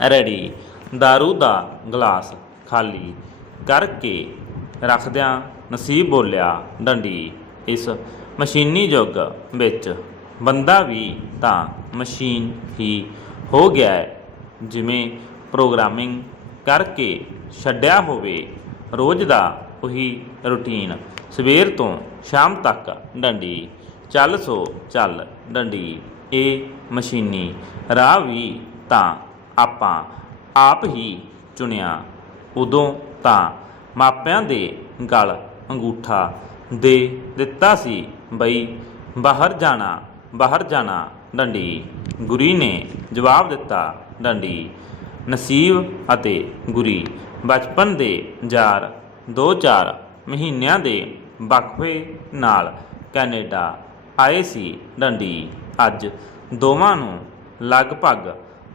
Ready. दारू ਦਾ glass ਖਾਲੀ ਕਰਕੇ ਰੱਖਦਿਆਂ ਨਸੀਬ ਬੋਲਿਆ, ਡੰਡੀ, ਇਸ ਮਸ਼ੀਨੀ ਯੁੱਗ ਵਿੱਚ ਬੰਦਾ ਵੀ ਤਾਂ ਮਸ਼ੀਨ ਹੀ ਹੋ ਗਿਆ ਹੈ, ਜਿਵੇਂ ਪ੍ਰੋਗਰਾਮਿੰਗ ਕਰਕੇ ਛੱਡਿਆ ਹੋਵੇ। ਰੋਜ਼ ਦਾ ਉਹੀ ਰੁਟੀਨ, ਸਵੇਰ ਤੋਂ ਸ਼ਾਮ ਤੱਕ। ਡੰਡੀ, ਚੱਲ ਸੋ ਚੱਲ, ਡੰਡੀ, ਇਹ ਮਸ਼ੀਨੀ ਰਾਹ ਵੀ ਤਾਂ ਆਪਾਂ ਆਪ ਹੀ ਚੁਣਿਆ, ਉਦੋਂ ਤਾਂ ਮਾਪਿਆਂ ਦੇ ਗਲ ਅੰਗੂਠਾ ਦੇ ਦਿੱਤਾ ਸੀ ਬਈ, ਬਾਹਰ ਜਾਣਾ ਬਾਹਰ ਜਾਣਾ ਡੰਡੀ। ਗੁਰੀ ਨੇ ਜਵਾਬ ਦਿੱਤਾ, ਡੰਡੀ, ਨਸੀਬ ਅਤੇ ਗੁਰੀ, ਬਚਪਨ ਦੇ ਯਾਰ ਦੋ ਚਾਰ ਮਹੀਨਿਆਂ ਦੇ ਵਕਫੇ ਨਾਲ ਕੈਨੇਡਾ ਆਏ ਸੀ ਡੰਡੀ। ਅੱਜ ਦੋਵਾਂ ਨੂੰ ਲਗਭਗ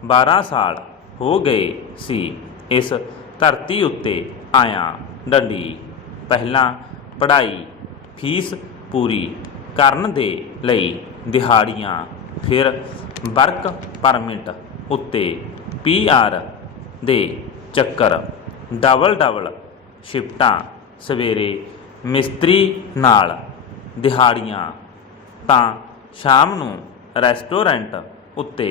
12 ਸਾਲ ਹੋ ਗਏ ਸੀ। ਇਸ ਧਰਤੀ ਉੱਤੇ ਆਇਆ ਡੰਡੀ। ਪਹਿਲਾਂ ਪੜ੍ਹਾਈ ਫੀਸ ਪੂਰੀ ਕਰਨ ਦੇ ਲਈ ਦਿਹਾੜੀਆਂ, ਫਿਰ ਵਰਕ ਪਰਮਿਟ ਉੱਤੇ ਪੀਆਰ ਦੇ ਚੱਕਰ। ਡਬਲ ਡਬਲ ਸ਼ਿਫਟਾਂ ਸਵੇਰੇ ਮਿਸਤਰੀ ਨਾਲ ਦਿਹਾੜੀਆਂ, ਤਾਂ ਸ਼ਾਮ ਨੂੰ ਰੈਸਟੋਰੈਂਟ ਉੱਤੇ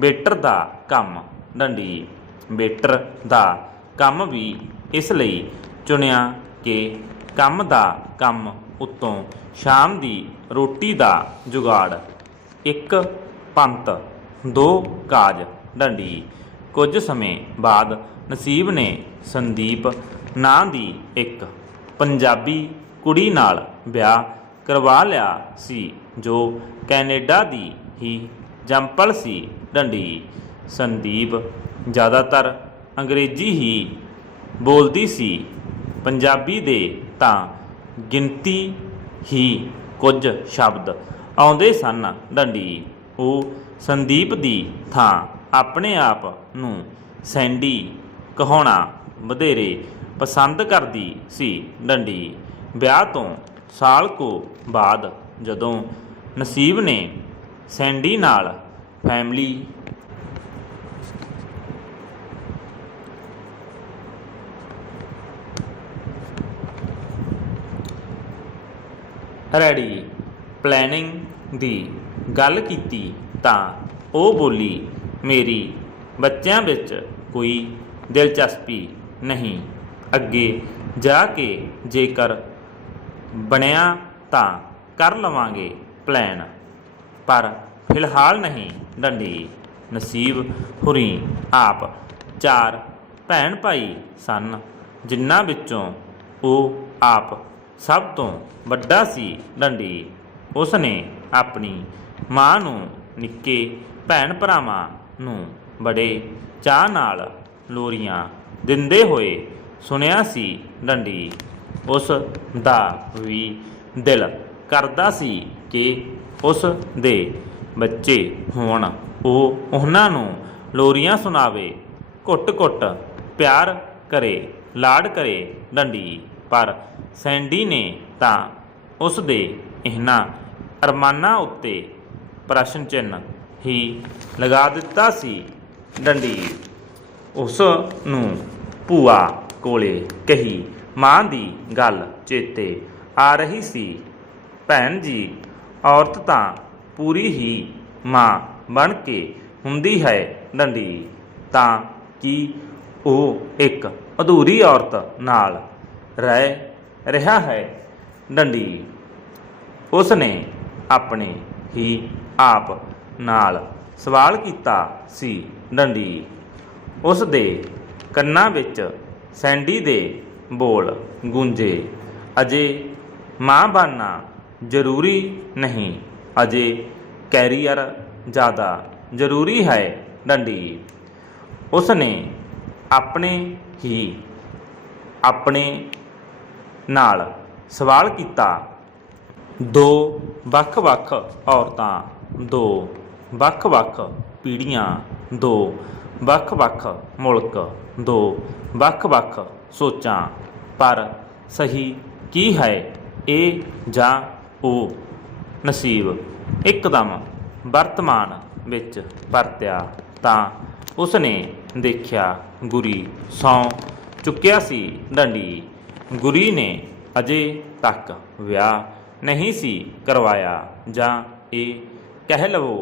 ਵੇਟਰ ਦਾ ਕੰਮ ਡੰਡੀ। ਵੇਟਰ ਦਾ ਕੰਮ ਵੀ ਇਸ ਲਈ ਚੁਣਿਆ ਕਿ ਕੰਮ ਦਾ ਕੰਮ ਉੱਤੋਂ ਸ਼ਾਮ ਦੀ ਰੋਟੀ ਦਾ ਜੁਗਾੜ। ਇੱਕ ਪੰਤ ਦੋ ਕਾਜ ਡੰਡੀ। ਕੁਝ ਸਮੇਂ ਬਾਅਦ ਨਸੀਬ ਨੇ ਸੰਦੀਪ ਨਾਂ ਦੀ ਇੱਕ ਪੰਜਾਬੀ ਕੁੜੀ ਨਾਲ ਵਿਆਹ ਕਰਵਾ ਲਿਆ ਸੀ, ਜੋ ਕੈਨੇਡਾ ਦੀ ਹੀ ਜੰਪਲ ਸੀ। ਡੰਡੀ, ਸੰਦੀਪ ਜ਼ਿਆਦਾਤਰ ਅੰਗਰੇਜ਼ੀ ਹੀ ਬੋਲਦੀ ਸੀ। ਪੰਜਾਬੀ ਦੇ ਤਾਂ ਗਿਣਤੀ ਹੀ ਕੁਝ ਸ਼ਬਦ ਆਉਂਦੇ ਸਨ। ਡੰਡੀ, ਉਹ ਸੰਦੀਪ ਦੀ ਥਾਂ ਆਪਣੇ ਆਪ ਨੂੰ ਸੈਂਡੀ ਕਹਾਉਣਾ ਵਧੇਰੇ ਪਸੰਦ ਕਰਦੀ ਸੀ। ਡੰਡੀ, ਵਿਆਹ ਤੋਂ ਸਾਲ ਕੋ ਬਾਅਦ ਜਦੋਂ ਨਸੀਬ ਨੇ ਸੈਂਡੀ ਨਾਲ ਫੈਮਿਲੀ। ਰੈਡੀ ਪਲੈਨਿੰਗ ਦੀ ਗੱਲ ਕੀਤੀ ਤਾਂ ਉਹ ਬੋਲੀ, ਮੇਰੀ ਬੱਚਿਆਂ ਵਿੱਚ ਕੋਈ ਦਿਲਚਸਪੀ ਨਹੀਂ। ਅੱਗੇ ਜਾ ਕੇ ਜੇਕਰ ਬਣਿਆ ਤਾਂ ਕਰ ਲਵਾਂਗੇ ਪਲਾਨ ਪਰ ਫਿਲਹਾਲ ਨਹੀਂ। ਡੰਡੀ, ਨਸੀਬ ਹੁਰੀ, ਆਪ। ਚਾਰ ਭੈਣ ਭਾਈ ਸਨ, ਜਿਨ੍ਹਾਂ ਵਿੱਚੋਂ ਉਹ ਆਪ ਸਭ ਤੋਂ ਵੱਡਾ ਸੀ ਡੰਡੀ। ਉਸਨੇ ਆਪਣੀ ਮਾਂ ਨੂੰ ਨਿੱਕੇ ਭੈਣ ਭਰਾਵਾਂ ਨੂੰ ਬੜੇ ਚਾਹ ਨਾਲ ਲੋਰੀਆਂ ਦਿੰਦੇ ਹੋਏ ਸੁਣਿਆ ਸੀ ਡੰਡੀ। ਉਸ ਦਾ ਵੀ ਦਿਲ ਕਰਦਾ ਸੀ ਕਿ ਉਸ ਦੇ ਬੱਚੇ ਹੋਣ। ਉਹ ਉਹਨਾਂ ਨੂੰ ਲੋਰੀਆਂ ਸੁਣਾਵੇ ਘੁੱਟ-ਘੁੱਟ ਪਿਆਰ ਕਰੇ, ਲਾਡ ਕਰੇ ਡੰਡੀ। ਪਰ ਸੈਂਡੀ ਨੇ ਤਾਂ ਉਸ ਦੇ ਇਹਨਾਂ ਅਰਮਾਨਾਂ ਉੱਤੇ ਪ੍ਰਸ਼ਨ ਚਿੰਨ੍ਹ ਹੀ ਲਗਾ ਦਿੱਤਾ ਸੀ ਡੰਡੀ। ਉਸ ਨੂੰ ਭੂਆ ਕੋਲੇ ਕਹੀ, ਮਾਂ ਦੀ ਗੱਲ ਚੇਤੇ ਆ ਰਹੀ ਸੀ। ਭੈਣ ਜੀ, ਔਰਤ ਤਾਂ ਪੂਰੀ ਹੀ ਮਾਂ ਬਣ ਕੇ ਹੁੰਦੀ ਹੈ ਡੰਡੀ, ਤਾਂ ਕਿ ਉਹ ਇੱਕ ਅਧੂਰੀ ਔਰਤ ਨਾਲ ਰਹਿ ਰਿਹਾ ਹੈ ਡੰਡੀ। ਉਸ ਨੇ ਆਪਣੇ ਹੀ ਆਪ ਨਾਲ ਸਵਾਲ ਕੀਤਾ ਸੀ ਡੰਡੀ। ਉਸ ਦੇ ਕੰਨਾਂ ਵਿੱਚ ਸੈਂਡੀ ਦੇ ਬੋਲ ਗੂੰਜੇ। ਅਜੇ ਮਾਂ ਬਣਨਾ ਜ਼ਰੂਰੀ ਨਹੀਂ। ਅਜੇ ਕੈਰੀਅਰ ਜ਼ਿਆਦਾ ਜ਼ਰੂਰੀ ਹੈ ਡੰਡੀ। ਉਸ ਨੇ ਆਪਣੇ ਹੀ ਆਪਣੇ ਨਾਲ ਸਵਾਲ ਕੀਤਾ, ਦੋ ਵੱਖ-ਵੱਖ ਔਰਤਾਂ, ਦੋ ਵੱਖ-ਵੱਖ ਪੀੜ੍ਹੀਆਂ, ਦੋ ਵੱਖ-ਵੱਖ ਮੁਲਕ, ਦੋ ਵੱਖ-ਵੱਖ ਸੋਚਾਂ, ਪਰ ਸਹੀ ਕੀ ਹੈ, ਇਹ ਜਾਂ ਉਹ? ਨਸੀਬ, ਇੱਕਦਮ ਵਰਤਮਾਨ ਵਿੱਚ ਪਰਤਿਆ ਤਾਂ ਉਸਨੇ ਦੇਖਿਆ ਗੁਰੀ ਸੌਂ ਚੁੱਕਿਆ ਸੀ ਡੰਡੀ। ਗੁਰੀ ਨੇ ਅਜੇ ਤੱਕ ਵਿਆਹ ਨਹੀਂ ਸੀ ਕਰਵਾਇਆ, ਜਾਂ ਇਹ ਕਹਿ ਲਵੋ